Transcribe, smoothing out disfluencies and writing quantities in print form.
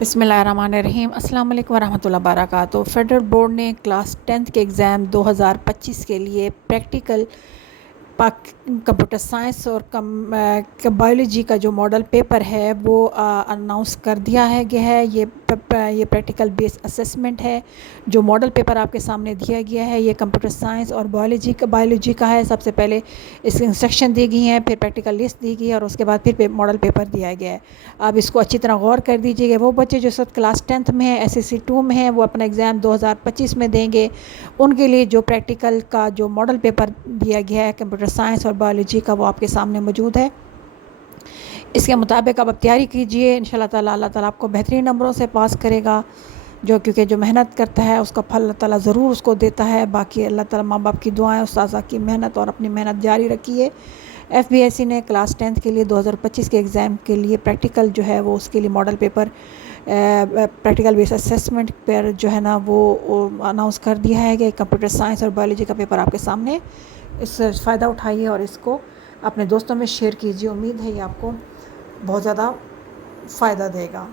بسم اللہ الرحمن الرحیم۔ السلام علیکم ورحمۃ اللہ وبرکاتہ۔ فیڈرل بورڈ نے کلاس 10th کے ایگزام 2025 کے لیے پریکٹیکل کمپیوٹر سائنس اور بایولوجی کا جو ماڈل پیپر ہے وہ اناؤنس کر دیا گیا ہے۔ یہ پریکٹیکل بیس اسسمنٹ ہے۔ جو ماڈل پیپر آپ کے سامنے دیا گیا ہے یہ کمپیوٹر سائنس اور بایولوجی کا ہے۔ سب سے پہلے اس کی انسٹرکشن دی گئی ہیں، پھر پریکٹیکل لسٹ دی گئی ہے اور اس کے بعد پھر ماڈل پیپر دیا گیا ہے۔ آپ اس کو اچھی طرح غور کر دیجیے گا۔ وہ بچے جو سب کلاس 10th میں ہیں، SSC 2 میں ہیں، وہ اپنا ایگزام 2025 میں دیں گے۔ ان کے لیے جو پریکٹیکل کا جو ماڈل پیپر دیا گیا ہے کمپیوٹر سائنس اور بایولوجی کا، وہ آپ کے سامنے موجود ہے۔ اس کے مطابق آپ تیاری کیجئے، انشاءاللہ تعالیٰ اللہ تعالیٰ آپ کو بہترین نمبروں سے پاس کرے گا۔ کیونکہ جو محنت کرتا ہے اس کا پھل اللہ تعالیٰ ضرور اس کو دیتا ہے۔ باقی اللہ تعالیٰ ماں باپ کی دعائیں، اساتذہ کی محنت اور اپنی محنت جاری رکھیے۔ FBSC نے کلاس 10th کے لیے 2025 کے ایگزام کے لیے پریکٹیکل جو ہے وہ اس کے لیے ماڈل پیپر پریکٹیکل بیس اسسمنٹ پر جو ہے نا وہ اناؤنس کر دیا ہے کہ کمپیوٹر سائنس اور بایولوجی کا پیپر آپ کے سامنے۔ اس سے فائدہ اٹھائیے اور اس کو اپنے دوستوں میں شیئر کیجیے۔ امید ہے یہ آپ کو بہت زیادہ فائدہ دے گا۔